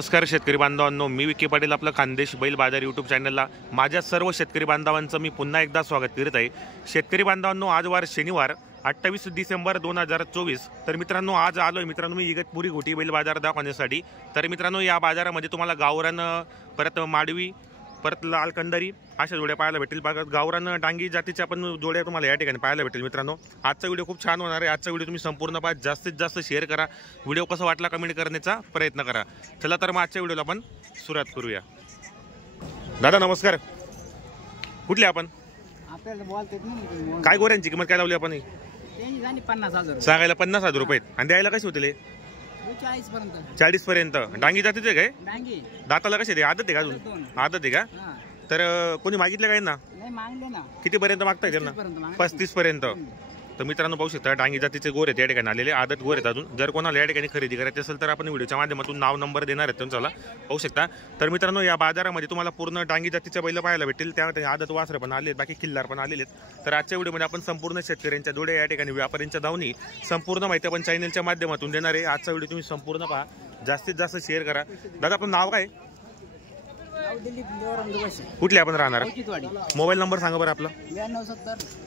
नमस्कार शेतकरी बांधवांनो, मी विकी पाटील आपलं खानदेश बैल बाजार यूट्यूब चॅनलला माझ्या सर्व शेतकरी बांधवांचं मी पुन्हा एकदा स्वागत करीत आहे। शेतकरी बांधवांनो, आज वार शनिवार 28 डिसेंबर 2024। तर मित्रांनो, आज आलोय मित्रांनो मी इगतपुरी घोटी बैल बाजार दाखवण्यासाठी। तर मित्रांनो, या बाजारामध्ये तुम्हाला गावरान परत माडवी परत लाल कंदारी अशा जोड्या पाहायला भेटतील। गावरान डांगी जातीच्या पण जोड्या तुम्हाला या ठिकाणी पाहायला भेटेल। मित्रांनो, आजचा व्हिडिओ खूप छान होणार आहे। आजचा व्हिडिओ तुम्ही संपूर्ण पहा, जास्तीत जास्त शेअर करा, व्हिडिओ कसा वाटला कमेंट करण्याचा प्रयत्न करा। चला तर मग आजच्या व्हिडिओला आपण सुरुवात करूया। दादा नमस्कार, कुठले आपण? आपल्याला बोलते नाही काय गोऱ्यांची किंमत काय लावली आपण? त्यांची झाली 50,000 सांगायला 50,000 रुपये आणि द्यायला कशी होतील? 40 पर्यंत 40 पर्यंत। डांगी जातीचे काय? डांगी दाताला कसे ते? आदत आहे का अजून? आदत आहे का? हां तर कोणी मागितलं काय ना? नाही मागले ना। किती पर्यंत मागताय त्यांना? 35 पर्यंत। तर मित्रांनो पाहू शकता, डांगी जातीचे गोरे या ठिकाणी आलेले, आदत गोरे अजून। जर कोणाला या ठिकाणी खरेदी करायची असेल तर आपण व्हिडिओच्या माध्यमातून नाव नंबर देणार आहेत तुमच्याला, पाहू शकता। तर मित्रांनो, या बाजारामध्ये तुम्हाला पूर्ण डांगी जातीच्या बैल पाहायला भेटतील, त्यामध्ये आदत वासर पण आले, बाकी किल्लार पण आलेले आहेत। तर आजच्या व्हिडिओमध्ये आपण संपूर्ण शेतकऱ्यांच्या जोड्या या ठिकाणी व्यापाऱ्यांच्या धावणी संपूर्ण माहिती आपण चॅनलच्या माध्यमातून देणार आहे। आजचा व्हिडिओ तुम्ही संपूर्ण पहा, जास्तीत जास्त शेअर करा। दादा आपलं नाव काय? कुठले आपण राहणार? मोबाईल नंबर सांगा बरं आपला।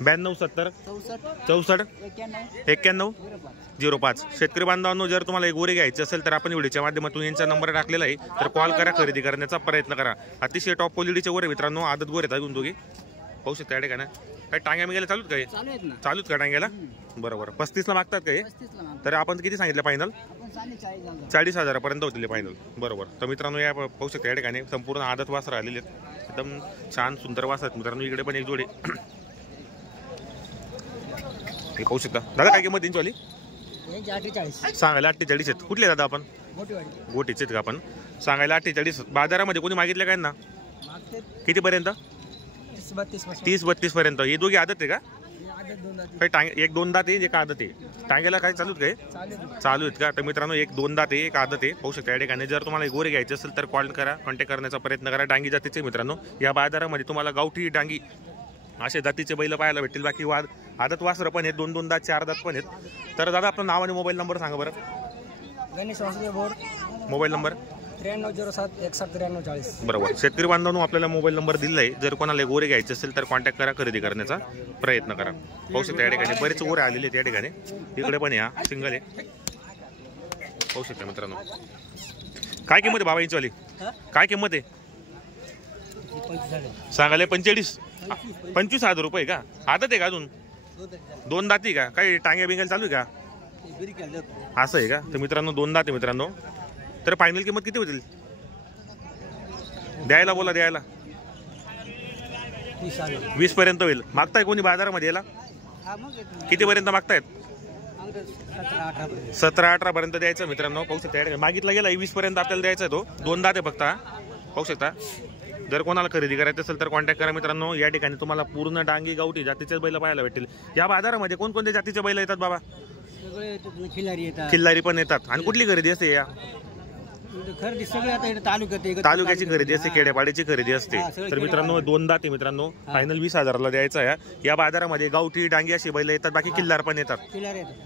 92 70 64 91 05। शेतकरी बांधवांनो, जर तुम्हाला एक गोरे घ्यायचे असेल तर आपण व्हिडिओच्या माध्यमातून यांचा नंबर टाकलेला आहे, तर कॉल करा, खरेदी करण्याचा प्रयत्न करा। अतिशय टॉप क्वालिटीचे गोरे मित्रांनो, आदत गोरे अजून दोघी पाहू शकता या ठिकाणी। काय टांग्या मिळायला चालूत काय? चालूत का टांग्याला? बरोबर। 35 ला मागतात काय? तर आपण किती सांगितलं फायनल? 40,000 पर्यंत होतील फायनल, बरोबर। तर मित्रांनो, या पाहू शकता या ठिकाणी संपूर्ण आदत वासर आलेले आहेत, एकदम छान सुंदर वासर आहेत मित्रांनो। इकडे पण एक जोडे हे पाहू शकता। दादा काय किंमत त्यांची? 48 सांगायला 48 आहेत। कुठले दादा आपण? गोटीचे आहेत का आपण? सांगायला 48। बाजारामध्ये कोणी मागितलं काय ना? किती पर्यंत? 30-32 पर्यंत। हे दोघी आदत आहे का? काही टांगे एक दोन दात आहे, एक आदत आहे। टांग्याला काय चालूत काय? चालू आहेत का? तर मित्रांनो, एक दोन दात आहे, एक आदत आहे, पाहू शकता या ठिकाणी। जर तुम्हाला गोरे घ्यायचे असेल तर कॉल करा, कॉन्टॅक्ट करण्याचा प्रयत्न करा। डांगी जातीचे मित्रांनो, या बाजारामध्ये तुम्हाला गावठी डांगी असे जातीचे बैल पाहायला भेटतील। बाकी आदत वासर पण आहेत, 2-2 दात 4 दात पण आहेत। तर दादा आपलं नाव आणि मोबाईल नंबर सांगा बरं। Ganesh Vasudev board, mobile number 9307 61 93 40। बरोबर। शेतकरी बांधवांनो, आपल्याला मोबाईल नंबर दिला आहे, जर कोणाला गोरे घ्यायचे असेल तर कॉन्टॅक्ट करा, खरेदी करण्याचा प्रयत्न करा। पाहू शकता या ठिकाणी बरेच गोरे आलेले आहेत या ठिकाणी। इकडे पण या सिंगल आहे, पाहू शकता मित्रांनो। काय किंमत आहे बाबा यांची वाली? काय किंमत आहे? सांगायला 25,000 रुपये का? आदत आहे का अजून? 2 दाती का? काही टांग्या बिंग्या चालू आहे का? असं आहे का? तर मित्रांनो 2 दात आहे मित्रांनो। तर फायनल किंमत किती होतील? द्यायला बोला, द्यायला 20 पर्यंत होईल। मागताय कोणी बाजारामध्ये याला? किती पर्यंत मागतायत? 17-18 पर्यंत द्यायचं मित्रांनो, पाहू शकता। मागितला गेला 20 पर्यंत आपल्याला द्यायचा आहे तो। 2 दात आहे फक्त, पाहू शकता। जर कोणाला खरेदी करायचं असेल तर कॉन्टॅक्ट करा मित्रांनो। या ठिकाणी तुम्हाला पूर्ण डांगी गावठी जातीचे बैल पाहायला भेटतील। या बाजारामध्ये कोणकोणत्या जातीचे बैल येतात बाबा? खिल्लारी पण येतात। आणि कुठली खरेदी असते? या खरेदी सगळे आता तालुक्याची खरेदी असते, खेड्यापाड्याची खरेदी असते। तर मित्रांनो 2 दात आहे मित्रांनो, फायनल 20,000 द्यायचा आहे। या बाजारामध्ये गावठी डांगी अशी बैल येतात, बाकी किल्लार पण येतात।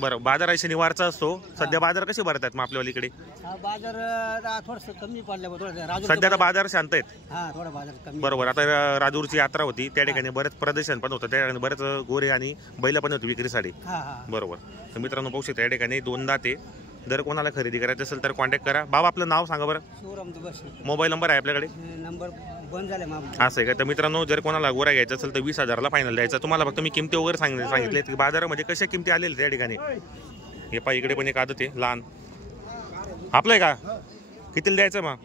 बरं, बाजार शनिवारचा असतो। सध्या बाजार कसे भरतात मग आपल्या इकडे? बाजार थोडस कमी पडल्या, सध्या तर बाजार शांत आहेत। थोडा बाजार बरोबर। आता राजूरची यात्रा होती, त्या ठिकाणी बरेच प्रदर्शन पण होतं, त्या ठिकाणी बरेच गोरे आणि बैल पण होती विक्रीसाठी, बरोबर। तर मित्रांनो पाहू शकता या ठिकाणी 2 दात आहे। जर कोणाला खरेदी करायचं असेल तर कॉन्टॅक्ट करा। बाबा आपलं नाव सांगा बरं। मोबाईल नंबर आहे आपल्याकडे? नंबर बंद झाले असं आहे का? तर मित्रांनो, जर कोणाला गोरा घ्यायचा असेल तर 20,000 फायनल द्यायचा। तुम्हाला फक्त मी किमती वगैरे सांगितले की बाजारामध्ये कशा किमती आलेल्या त्या ठिकाणी। हे पहा, इकडे पण एक आदत आहे लहान, आपलं आहे का? कितीला द्यायचं मग?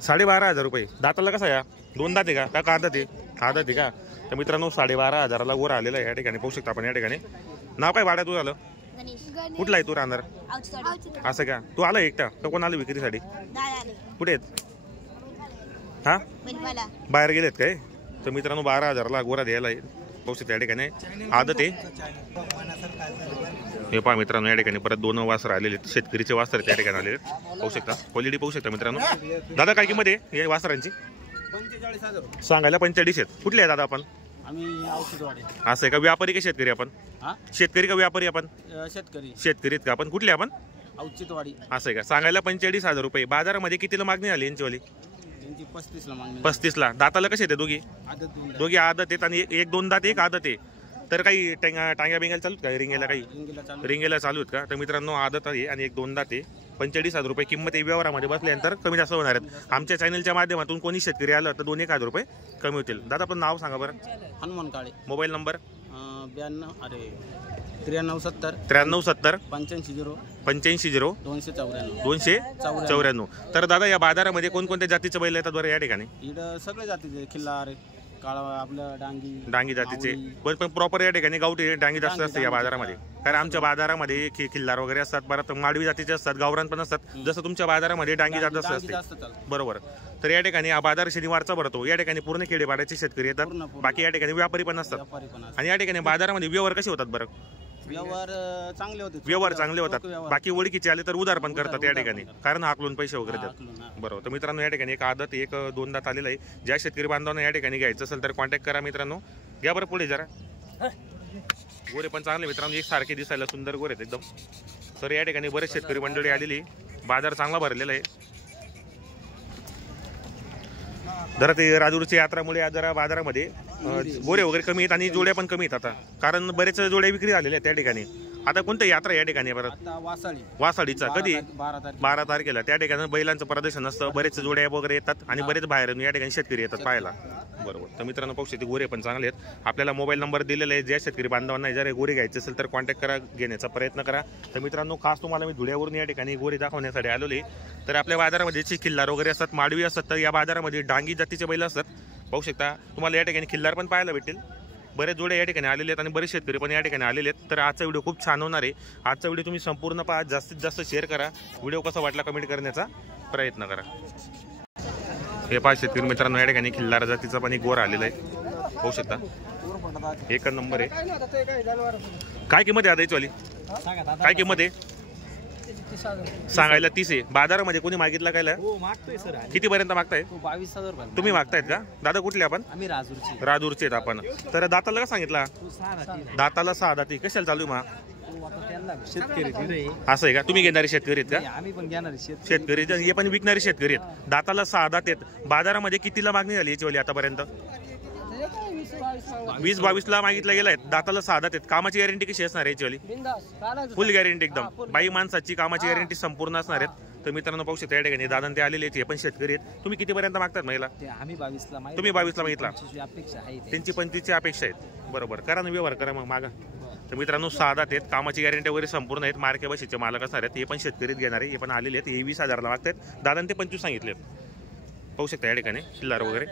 12,500 रुपये। दाताला कसा या? 2 दात आहे का? आदत आहे? आदत आहे का? तर मित्रांनो 12,500 गोरा आलेला आहे या ठिकाणी, पाहू शकता आपण या ठिकाणी। नाव काय भाड्या तू? झालं कुठला आहे तू राहणार? असं का? तू आला एकटा तर कोण आलं विक्रीसाठी? कुठे आहेत? हा, बाहेर गेलेत काय? तर मित्रांनो 12,000 गोरा द्यायला आहे, पाहू शकता या ठिकाणी। आदत आहे। हे पहा मित्रांनो, या ठिकाणी परत 2 वासर आलेले, शेतकरीचे वासर त्या ठिकाणी आलेले, पाहू शकता। क्वालिटी पाहू शकता मित्रांनो। दादा काय किंमत आहे या वासरांची? 45,000 सांगायला 45 आहेत। कुठले आहे दादा आपण? आम्ही औषधवाडी। असं आहे का? व्यापारी का शेतकरी आपण? हां, शेतकरी का व्यापारी आपण? शेतकरी। शेतकरीत का आपण? कुठले आपण? औचितवाडी. असं आहे का? सांगायला 45,000 रुपये. बाजारामध्ये कितीला मागणी आली यांचीवाली? त्यांची 35ला मागणी. 35ला. दाताला कसे येते दोघी? आदत दोन. दोघी आदत आहेत आणि एक दोन दात एक आदत आहे. तर काही टांग्या बिंग्याला चालू का? रिंगेला काही रिंगीला चालू. रिंगेला चालू आहेत का? तर मित्रांनो आदत आहे आणि एक दोन दात आहे. 45,000 रुपये किंमत आहे. व्यवहारामध्ये बसल्यानंतर कमी जास्त होणार आहेत. आमच्या चॅनलच्या माध्यमातून कोणी शेतकरी आलं तर 2-1,000 रुपये कमी होतील. दादा पण नाव सांगा बरं. हनुमान काळे. Mobile number 9370 9370 85 85 294. 294. तर दादा या बाजारामध्ये कोणकोणत्या जातीचे बैल येतात बरं या ठिकाणी? इकडं सगळे जातीचे खिल्लार, काळा, आपलं डांगी जातीचे पण प्रॉपर या ठिकाणी गावठी डांगी जास्त असते या बाजारामध्ये. कारण आमच्या बाजारामध्ये खिल्लार वगैरे असतात, परत माडवी जातीचे असतात, गावरान पण असतात. जसं तुमच्या बाजारामध्ये डांगी जात असते बरोबर. तर या ठिकाणी हा बाजार शनिवारचा भरतो. या ठिकाणी पूर्ण खेडेपाड्याचे शेतकरी येतात, बाकी या ठिकाणी व्यापारी पण असतात. आणि या ठिकाणी बाजारामध्ये व्यवहार कसे होतात बरं? व्यवहार चांगले होतात. बाकी ओळखीचे आले तर उधार पण करतात या ठिकाणी, कारण हाकलून पैसे वगैरे देतात बरोबर. तर मित्रांनो या ठिकाणी एक आदत एक दोन दात आलेलं आहे. ज्या शेतकरी बांधवांना या ठिकाणी घ्यायचं असेल तर कॉन्टॅक्ट करा मित्रांनो. घ्या बरं पुढे जरा. गोरे पण चांगले मित्रांनो, एक सारखे दिसायला सुंदर गोरे आहेत एकदम. तर या ठिकाणी बरेच शेतकरी मंडळी आलेली, बाजार चांगला भरलेला आहे. जरा ते राजूरची यात्रामुळे जरा बाजारामध्ये गोरे वगैरे कमी आहेत आणि जोड्या पण कमी आहेत आता, कारण बरेच जोड्या विक्री झालेल्या आहेत त्या ठिकाणी. आता कोणत्या यात्रा या ठिकाणी परत? वासाडीचा. कधी? 12 तारखेला. त्या ठिकाणी बैलांचं प्रदर्शन असतं, बरेच जोड्या वगैरे येतात आणि बरेच बाहेरून या ठिकाणी शेतकरी येतात पाहायला बरोबर. तर मित्रांनो पाहू शकते गोरे पण चांगले आहेत. आपल्याला मोबाईल नंबर दिलेला आहे. ज्या शेतकरी बांधवांना जर गोरे घ्यायचे असेल तर कॉन्टॅक्ट करा, घेण्याचा प्रयत्न करा. तर मित्रांनो खास तुम्हाला मी धुळ्यावरून या ठिकाणी गोरे दाखवण्यासाठी आलेले. तर आपल्या बाजारामध्ये खिल्लार वगैरे असतात, माडवी असतात. तर या बाजारामध्ये डांगी जातीचे बैल असतात. पाहू शकता तुम्हाला या ठिकाणी खिल्लार पण पाहायला भेटेल. बरेच जोडे या ठिकाणी आलेले आहेत आणि बरेच शेतकरी पण या ठिकाणी आलेले आहेत. तर आजचा व्हिडिओ खूप छान होणार आहे. आजचा व्हिडिओ तुम्ही संपूर्ण पहा, जास्तीत जास्त शेअर करा. व्हिडिओ कसा वाटला कमेंट करण्याचा प्रयत्न करा. हे पहा शेतकरी मित्रांनो या ठिकाणी खिल्लार जातीचा पण एक गोरा आलेला आहे. पाहू शकता एक नंबर आहे. काय किंमत आहे आता याचीवाली? काय किंमत आहे? सांगायला 30 आहे. बाजारामध्ये कोणी मागितला काय? किती पर्यंत मागताय? 22,000. तुम्ही मागतायत का? दादा कुठले आपण? आम्ही राजूरचे आहेत आपण. तर दाताला का सांगितला? दाताला 6 दाती. कशाला चालू आहे शेतकरी असं आहे का? तुम्ही घेणारे शेतकरी आहेत का? आम्ही पण घेणार शेतकरी हे पण विकणारे शेतकरी आहेत. दाताला 6 दात आहेत. बाजारामध्ये कितीला मागणी झाली याची आतापर्यंत? 20-22 मागितला गेलाय. दाताला 6 दात आहेत. कामाची गॅरंटी कशी असणार याची? फुल गॅरंटी एकदम. बाई माणसाची कामाची गॅरंटी संपूर्ण असणार आहेत. तर मित्रांनो पाहू शकता या ठिकाणी दादांते आलेले आहेत, हे पण शेतकरी आहेत. तुम्ही किती पर्यंत मागतात महिला? आम्ही 22ला. तुम्ही 22ला मागितला. त्यांची 25ची अपेक्षा आहेत बरोबर. करा ना व्यवहार करा मग मागा. तर मित्रांनो 6 दात आहेत, कामाची गॅरंटी वगैरे संपूर्ण आहेत, मार्के बशीचे मालक असणार आहेत. हे पण शेतकरीत घेणारे, हे पण आलेले आहेत. हे 20,000ला मागतात. दादांते 25 सांगितले. पाहू शकता या ठिकाणी खिल्लार वगैरे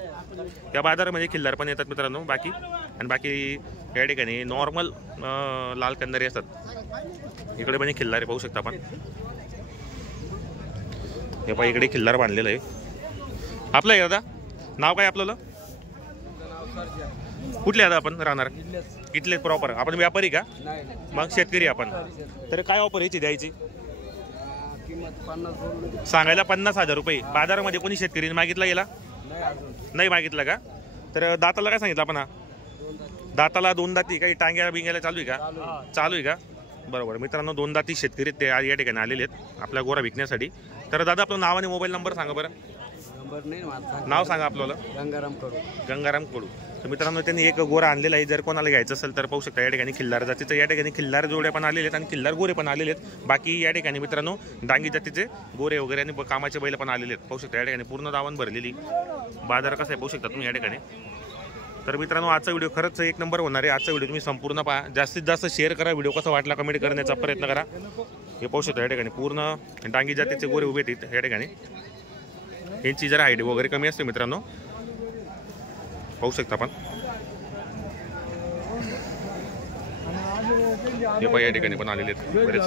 या बाजारामध्ये खिल्लार पण येतात मित्रांनो. बाकी या ठिकाणी नॉर्मल लाल कंदारी असतात. इकडे पण खिल्लार पाहू शकता आपण. हे पहा इकडे खिल्लार बांधलेलं आहे. आपलं आहे दादा नाव काय आपल्याला? कुठले आता आपण राहणार? इथले प्रॉपर. आपण व्यापारी का? मग शेतकरी आपण. तर काय ऑफर याची द्यायची? सांगायला 50,000 रुपये. बाजारामध्ये कोणी शेतकरी मागितला गेला? नाही मागितला का? तर दाताला काय सांगितलं आपण? दाताला 2 दाती. काही टांग्या बिंग्याला चालू आहे का? चालू आहे का बरोबर. मित्रांनो 2 दाती शेतकरी ते या ठिकाणी आलेले आहेत आपला गोरा विकण्यासाठी. तर दादा आपलं नाव आणि मोबाईल नंबर सांगा बरं. नाव सांगा आपल्याला. गंगाराम कडू. तर मित्रांनो त्यांनी एक गोरा आणलेला आहे. जर कोणाला घ्यायचं असेल तर पाहू शकता या ठिकाणी खिल्लार जातीचं. या ठिकाणी खिल्लार जोड्या पण आलेले आहेत आणि खिल्लार गोरे पण आलेले आहेत. बाकी या ठिकाणी मित्रांनो डांगी जातीचे गोरे वगैरे आणि कामाचे बैल पण आलेले आहेत. पाहू शकता या ठिकाणी पूर्ण दावण भरलेली. बाजार कसा आहे पाहू शकता तुम्ही या ठिकाणी. तर मित्रांनो आजचा व्हिडिओ खरंच एक नंबर होणार आहे. आजचा व्हिडिओ तुम्ही संपूर्ण पहा, जास्तीत जास्त शेअर करा. व्हिडिओ कसा वाटला कमेंट करण्याचा प्रयत्न करा. हे पाहू शकता या ठिकाणी पूर्ण डांगी जातीचे गोरे उभे आहेत या ठिकाणी. यांची जरा हाईट वगैरे कमी असते मित्रांनो. पाहू शकता आपण. हे पण या ठिकाणी पण आलेले आहेत बरेच.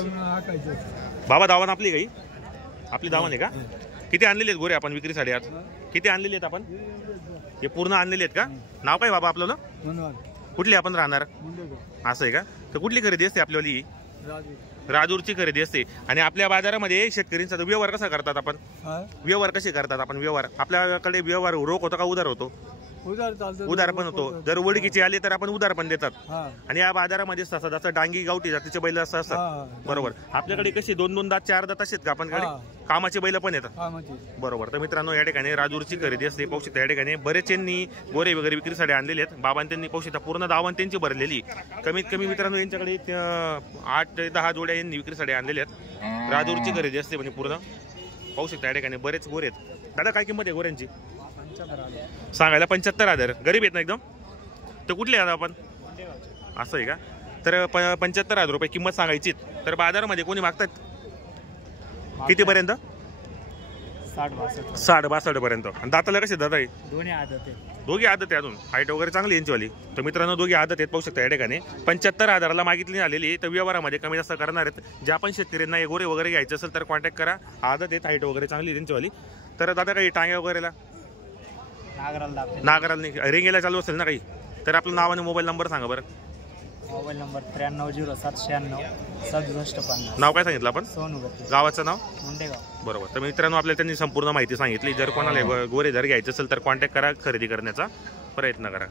बाबा दावण आपली काही? आपली दावण आहे का? किती आणलेले आहेत गोरे आपण विक्रीसाठी आज? किती आणलेले आहेत आपण? हे पूर्ण आणलेले आहेत का? नाव काय बाबा आपल्याला? कुठली आपण राहणार? असं आहे का? तर कुठली खरेदी असते आपल्यावाली? राजूरची खरेदी असते. आणि आपल्या बाजारामध्ये शेतकऱ्यांचा व्यवहार कसा करतात आपण? व्यवहार कसे करतात आपण? व्यवहार आपल्याकडे व्यवहार रोख होतो का उधार होतो? उधार चालतं. उधार पण होतो. जर ओळखीचे आले तर आपण उधार पण देतात. हा. आणि या बाजारामध्ये जसं जसं डांगी गावठी जातीचे बैल असं असतात. हा. बरोबर. आपल्याकडे कशी 2-2 दात 4 दात असतात का आपणकडे? हा. कामाचे बैल पण येतात. हा म्हणजे. बरोबर. तर मित्रांनो या ठिकाणी राजूरची खरेदी असते. पाहू शकता या ठिकाणी बरेच यांनी गोरे वगैरे विक्रीसाठी आणलेले आहेत. बाबांनी त्यांनी पाहू शकता पूर्ण दावण त्यांची भरलेली. कमीत कमी मित्रांनो यांच्याकडे 8 ते 10 जोड्या यांनी विक्रीसाठी आणलेल्या आहेत. राजूरची खरेदी असते म्हणजे पूर्ण. पाहू शकता या ठिकाणी बरेच गोरे आहेत. दादा काय किंमत आहे गोऱ्यांची? सांगायला 75,000. गरीब आहेत ना एकदम? तर कुठले आहेत आपण? असं आहे का? तर 75,000 रुपये किंमत सांगायची. तर बाजारामध्ये कोणी मागतात कितीपर्यंत? 60-62 पर्यंत. आणि दाताला कसे दादा आहे? दोन्ही आदत आहे. दोघी आदत आहे. अजून हाईट वगैरे चांगली यांचीवाली. तर मित्रांनो दोघी आदत आहेत. पाहू शकता या ठिकाणी 75,000ला मागितली आलेली. तर व्यवहारामध्ये कमी जास्त करणार आहेत. जे आपण शेतकऱ्यांना हे गोरे वगैरे घ्यायचं असेल तर कॉन्टॅक्ट करा. आदत आहेत, हाईट वगैरे चांगली त्यांचीवाली. तर दादा काही टांग्या वगैरेला नागराला रेंगेला चालू असेल ना काही? तर आपलं नाव आणि मोबाईल नंबर सांगा बरं. मोबाईल नंबर 930796 नाव काय सांगितलं आपण? सोनूगत गावाचं नाव? मुंडेगाव. बरोबर. तर मित्रांनो आपल्याला त्यांनी संपूर्ण माहिती सांगितली. जर कोणाला गोरे जर घ्यायचं असेल तर कॉन्टॅक्ट करा. खरेदी करण्याचा प्रयत्न करा.